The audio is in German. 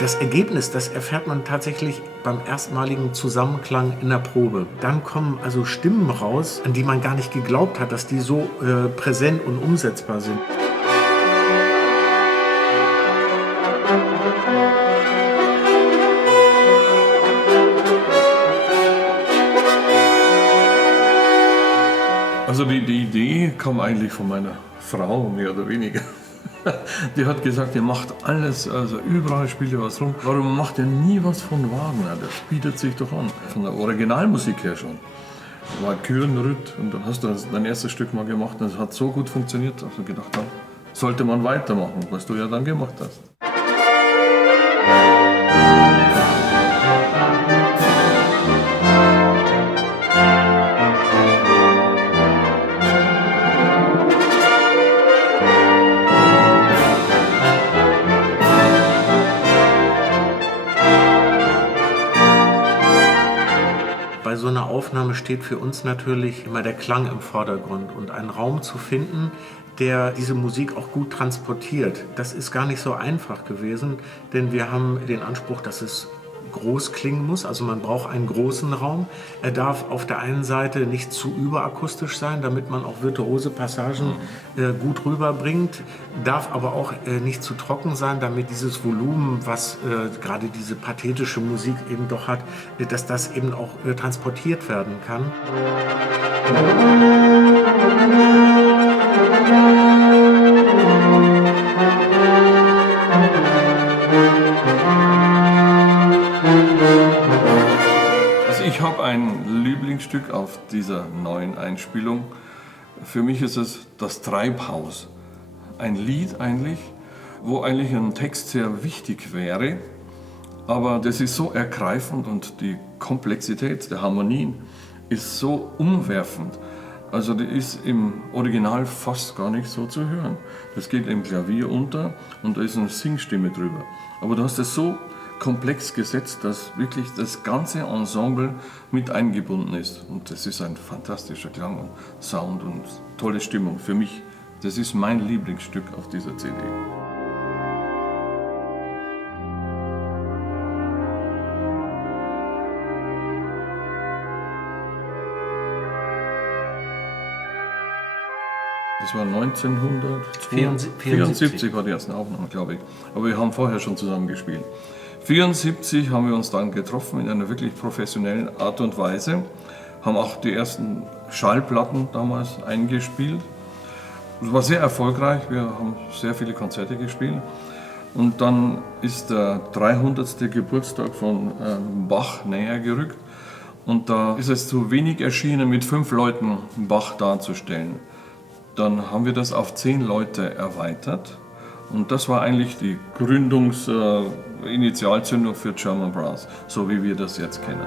Das Ergebnis, das erfährt man tatsächlich beim erstmaligen Zusammenklang in der Probe. Dann kommen also Stimmen raus, an die man gar nicht geglaubt hat, dass die so präsent und umsetzbar sind. Also die Idee kam eigentlich von meiner Frau, mehr oder weniger. Die hat gesagt, ihr macht alles, also überall spielt ihr was rum. Warum macht ihr nie was von Wagner? Das bietet sich doch an. Von der Originalmusik her schon. War Kürnrütt und dann hast du dein erstes Stück mal gemacht und es hat so gut funktioniert, dass ich gedacht habe, sollte man weitermachen, was du ja dann gemacht hast. Bei so einer Aufnahme steht für uns natürlich immer der Klang im Vordergrund und einen Raum zu finden, der diese Musik auch gut transportiert. Das ist gar nicht so einfach gewesen, denn wir haben den Anspruch, dass es groß klingen muss, also man braucht einen großen Raum. Er darf auf der einen Seite nicht zu überakustisch sein, damit man auch virtuose Passagen gut rüberbringt, darf aber auch nicht zu trocken sein, damit dieses Volumen, was gerade diese pathetische Musik eben doch hat, dass das eben auch transportiert werden kann. Ich habe ein Lieblingsstück auf dieser neuen Einspielung. Für mich ist es das Treibhaus. Ein Lied eigentlich, wo eigentlich ein Text sehr wichtig wäre, aber das ist so ergreifend und die Komplexität der Harmonien ist so umwerfend. Also die ist im Original fast gar nicht so zu hören. Das geht im Klavier unter und da ist eine Singstimme drüber. Aber du hast es so komplex gesetzt, dass wirklich das ganze Ensemble mit eingebunden ist. Und das ist ein fantastischer Klang und Sound und tolle Stimmung. Für mich, das ist mein Lieblingsstück auf dieser CD. Das war 1974 war die erste Aufnahme, glaube ich. Aber wir haben vorher schon zusammen gespielt. 1974 haben wir uns dann getroffen in einer wirklich professionellen Art und Weise, haben auch die ersten Schallplatten damals eingespielt. Es war sehr erfolgreich, wir haben sehr viele Konzerte gespielt. Und dann ist der 300. Geburtstag von Bach näher gerückt. Und da ist es zu wenig erschienen, mit 5 Leuten Bach darzustellen. Dann haben wir das auf 10 Leute erweitert. Und das war eigentlich die Gründungsinitialzündung für German Brass, so wie wir das jetzt kennen.